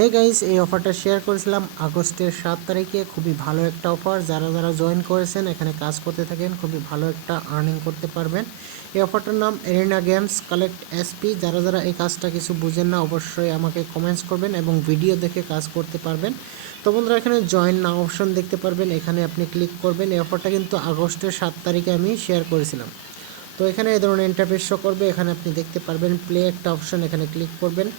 Hey guys, এই অফারটা share করেছিলাম আগস্টের 7 তারিখে। খুবই ভালো একটা অফার। যারা যারা জয়েন করেছেন, এখানে কাজ করতে থাকেন, খুবই ভালো একটা আর্নিং করতে পারবেন। এই অফারটার নাম এরিনা গেমস কালেক্ট এসপি। যারা যারা এই কাজটা কিছু বুঝেন না, অবশ্যই আমাকে কমেন্টস করবেন এবং ভিডিও দেখে কাজ করতে পারবেন। তো বন্ধুরা, এখানে জয়েন নাও অপশন দেখতে পারবেন, এখানে আপনি ক্লিক করবেন। এই অফারটা কিন্তু আগস্টের 7 তারিখে আমি শেয়ার করেছিলাম। তো এখানে এই ধরনের ইন্টারফেস শো করবে। এখানে আপনি দেখতে পারবেন প্লে একটা অপশন, এখানে ক্লিক করবেন।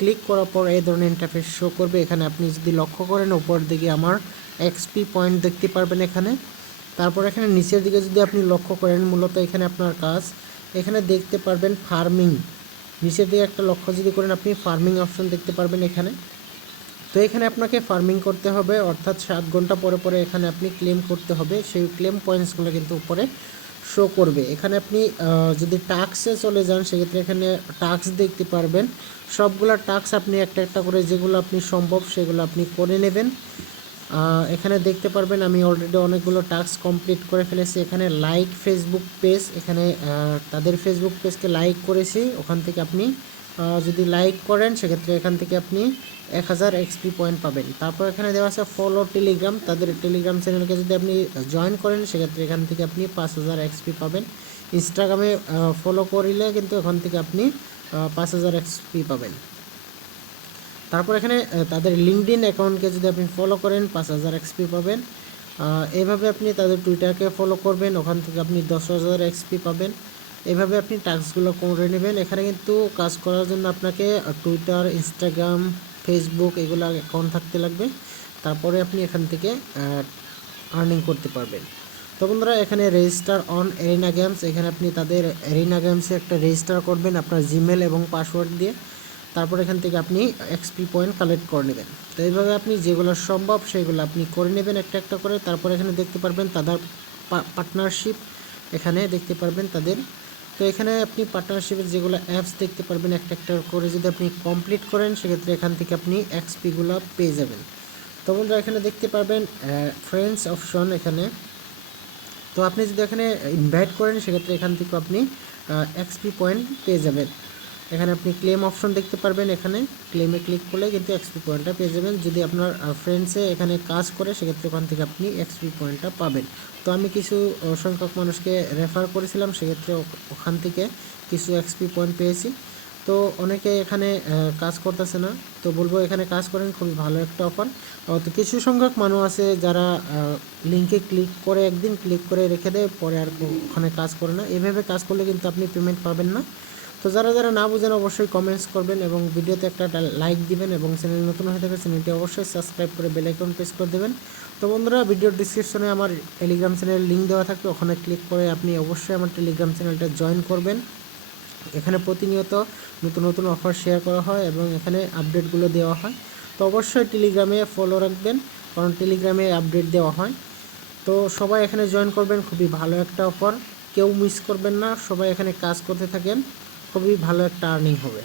ক্লিক করার পর এই ধরনের ইন্টারফেস শো করবে। এখানে আপনি যদি লক্ষ্য করেন, উপর দিকে আমার এক্সপি পয়েন্ট দেখতে পারবেন এখানে। তারপর এখানে নিচের দিকে যদি আপনি লক্ষ্য করেন, মূলত এখানে আপনার কাজ, এখানে দেখতে পারবেন ফার্মিং। নিচের দিকে একটা লক্ষ্য যদি করেন, আপনি ফার্মিং অপশন দেখতে পারবেন এখানে। তো এখানে আপনাকে ফার্মিং করতে হবে, অর্থাৎ 7 ঘন্টা পরে পরে এখানে আপনি ক্লেম করতে হবে। সেই ক্লেম পয়েন্টসগুলো কিন্তু উপরে শো করবে। এখানে আপনি যদি টাস্কে চলে যান, সেক্ষেত্রে এখানে টাস্ক দেখতে পারবেন। সবগুলা টাস্ক আপনি একটা একটা করে যেগুলো আপনি সম্ভব সেগুলো আপনি করে নেবেন। এখানে দেখতে পারবেন আমি অলরেডি অনেকগুলো টাস্ক কমপ্লিট করে ফেলেছি। এখানে লাইক ফেসবুক পেজ, এখানে তাদের ফেসবুক পেজকে লাইক করেছি। ওখান থেকে আপনি যদি লাইক করেন, সেক্ষেত্রে এখান থেকে আপনি 1000 এক্সপি পয়েন্ট পাবেন। তারপর এখানে দেওয়া আছে ফলো টেলিগ্রাম, তাদের টেলিগ্রাম চ্যানেলকে যদি আপনি জয়েন করেন, সেক্ষেত্রে এখান থেকে আপনি 5000 এক্সপি পাবেন। ইনস্টাগ্রামে ফলো করলে কিন্তু এখান থেকে আপনি 5000 এক্সপি পাবেন। তারপর এখানে তাদের লিঙ্কডইন অ্যাকাউন্টকে যদি আপনি ফলো করেন, 5000 এক্সপি পাবেন। এইভাবে আপনি তাদের টুইটারকে ফলো করবেন, ওখান থেকে আপনি 10000 এক্সপি পাবেন। এইভাবে আপনি টাস্কগুলো করে নেবেন। এখানে কিন্তু কাজ করার জন্য আপনাকে টুইটার, ইনস্টাগ্রাম, ফেসবুক এগুলো অ্যাকাউন্ট থাকতে লাগবে। তারপরে আপনি এখান থেকে আর্নিং করতে পারবেন। তো বন্ধুরা, এখানে রেজিস্টার অন এরিনা গেমস, এখানে আপনি তাদের এরিনা গেমসে একটা রেজিস্টার করবেন আপনার জিমেল এবং পাসওয়ার্ড দিয়ে। তারপর এখান থেকে আপনি এক্সপি পয়েন্ট কালেক্ট করে নেবেন। তো এইভাবে আপনি যেগুলো সম্ভব সেগুলো আপনি করে নেবেন একটা একটা করে। তারপর এখানে দেখতে পারবেন তাদের পার্টনারশিপ, এখানে দেখতে পারবেন তাদের। তো এখানে আপনি পার্টনারশিপের যেগুলো অ্যাপস দেখতে পারবেন, একটা একটা করে যদি আপনি কমপ্লিট করেন, সেক্ষেত্রে এখান থেকে আপনি এক্সপিগুলো পেয়ে যাবেন। তো বন্ধুরা, এখানে দেখতে পারবেন ফ্রেন্ডস অপশন এখানে। তো আপনি যদি এখানে ইনভাইট করেন, সেক্ষেত্রে এখান থেকে আপনি এক্সপি পয়েন্ট পেয়ে যাবেন। এখানে আপনি ক্লেম অপশন দেখতে পারবেন, এখানে ক্লেমে ক্লিক করলে কিন্তু এক্সপি পয়েন্টটা পেয়ে যাবেন। যদি আপনার ফ্রেন্ডসে এখানে কাজ করে, সেক্ষেত্রে ওখান থেকে আপনি এক্সপি পয়েন্টটা পাবেন। তো আমি কিছু সংখ্যক মানুষকে রেফার করেছিলাম, সেক্ষেত্রে ওখান থেকে কিছু এক্সপি পয়েন্ট পেয়েছি। তো অনেকে এখানে কাজ করতেছে না, তো বলবো এখানে কাজ করেন, খুবই ভালো একটা অফার। তো কিছু সংখ্যক মানুষ আছে যারা লিঙ্কে ক্লিক করে একদিন ক্লিক করে রেখে দেয়, পরে আর ওখানে কাজ করে না। এভাবে কাজ করলে কিন্তু আপনি পেমেন্ট পাবেন না। তো যারা যারা না বুঝেন, অবশ্যই কমেন্টস করবেন এবং ভিডিওতে একটা লাইক দিবেন এবং চ্যানেল নতুন হয়ে থাকে চ্যানেলটি অবশ্যই সাবস্ক্রাইব করে বেল আইকন প্রেস করে দেবেন। তো বন্ধুরা, ভিডিওর ডিসক্রিপশনে আমার টেলিগ্রাম চ্যানেলের লিঙ্ক দেওয়া থাকবে, ওখানে ক্লিক করে আপনি অবশ্যই আমার টেলিগ্রাম চ্যানেলটা জয়েন করবেন। এখানে প্রতিনিয়ত নতুন নতুন অফার শেয়ার করা হয় এবং এখানে আপডেটগুলো দেওয়া হয়। তো অবশ্যই টেলিগ্রামে ফলো রাখবেন, কারণ টেলিগ্রামে আপডেট দেওয়া হয়। তো সবাই এখানে জয়েন করবেন, খুবই ভালো একটা অফার, কেউ মিস করবেন না। সবাই এখানে কাজ করতে থাকেন, খুবই ভালো একটা আর্নিং হবে।